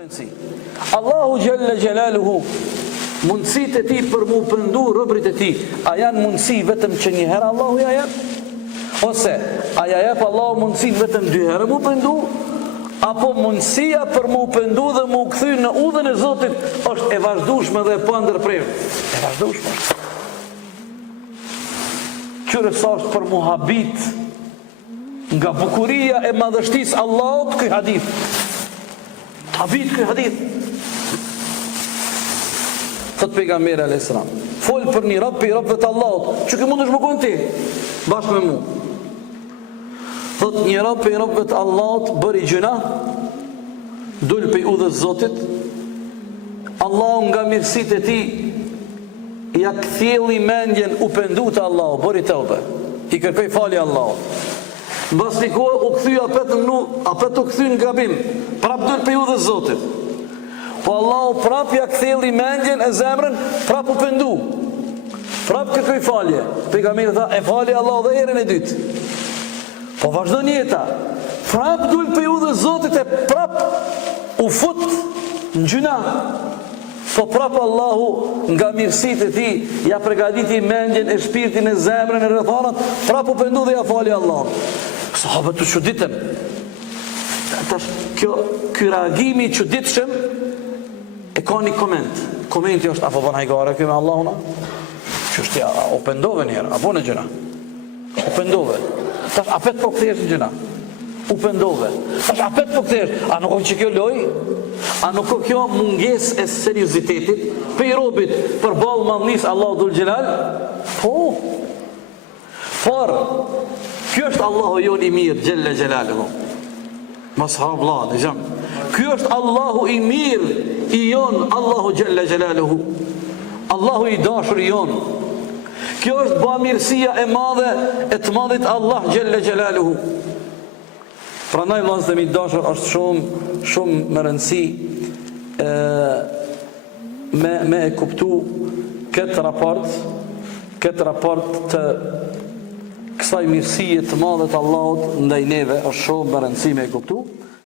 Allahu Gjelle Gjelaluhu, mundësit e ti për mu pëndu rëbrit e ti, a janë mundësi vetëm që një herë Allahu ja jep? Ose, a ja jep Allahu mundësin vetëm dy herë mu pëndu? Apo mundësia për mu pëndu dhe mu këthy në udhën e Zotit është e vazhdushme dhe pa ndërprerje? E vazhdushme. Qyre sa është për muhabit nga bukuria e madhështis Allahut këj hadith. Habit këj hadith. Thot pejgamberi alayhis salam, fol për një rob për robëve të Allahut, që mund është më konë ti bashkë me mu. Thot një rob për robëve të Allahut bëri gjuna, dul për udhës Zotit, Allahu nga mirësit e ti ja kthjelli mendjen, u pendu të Allahu, bëri tauba, i kërkoi falje Allahut. Mbas një kohë u kthy apet u kthy në gabim, prap dul për udhës Zotit. Po Allahu prap ja kthjelli mendjen e zemrën, prap u pendu. Prap kërkoi falje. Pejgamberi tha, e fali Allahu dhe herën e dytë. Po vazhdon jeta. Prap dul për udhës Zotit e prap u fut në gjuna. Po prap Allahu nga mirësitë e tij ja përgatiti mendjen e shpirtin e zemrën e rrethonat, prap u pendu dhe ja fali Allahu. Sahabët të çuditën. Ky reagimi i çuditshëm e ka një koment. Komenti është, apo bën hajgare kjo me Allahun? Çështja o pendove një herë, apo në gjëna? O pendove. Tash apet po kthehesh në gjëna. U pendove. Tash apet po kthehesh. A nuk është kjo loj? A nuk është kjo mungesë e seriozitetit për robit përballë madhnisë Allahu Dhul Xhelal? Po. Por ky është Allahu jon i mirë, Gjelle Gjelaluhu. Mos harro vëlla, dëgjom. Ky është Allahu i mirë i jon, Allahu Gjelle Gjelaluhu. Allahu i dashur i jon. Kjo është bamirësia e madhe e të madhit Allah Gjelle Gjelaluhu. Prandaj vëllezër mi dashur është shumë më rëndësi me e kuptu këtë raport të kësaj mirësie të madhe të Allahut ndaj neve, është shumë më rëndësi me e kuptu.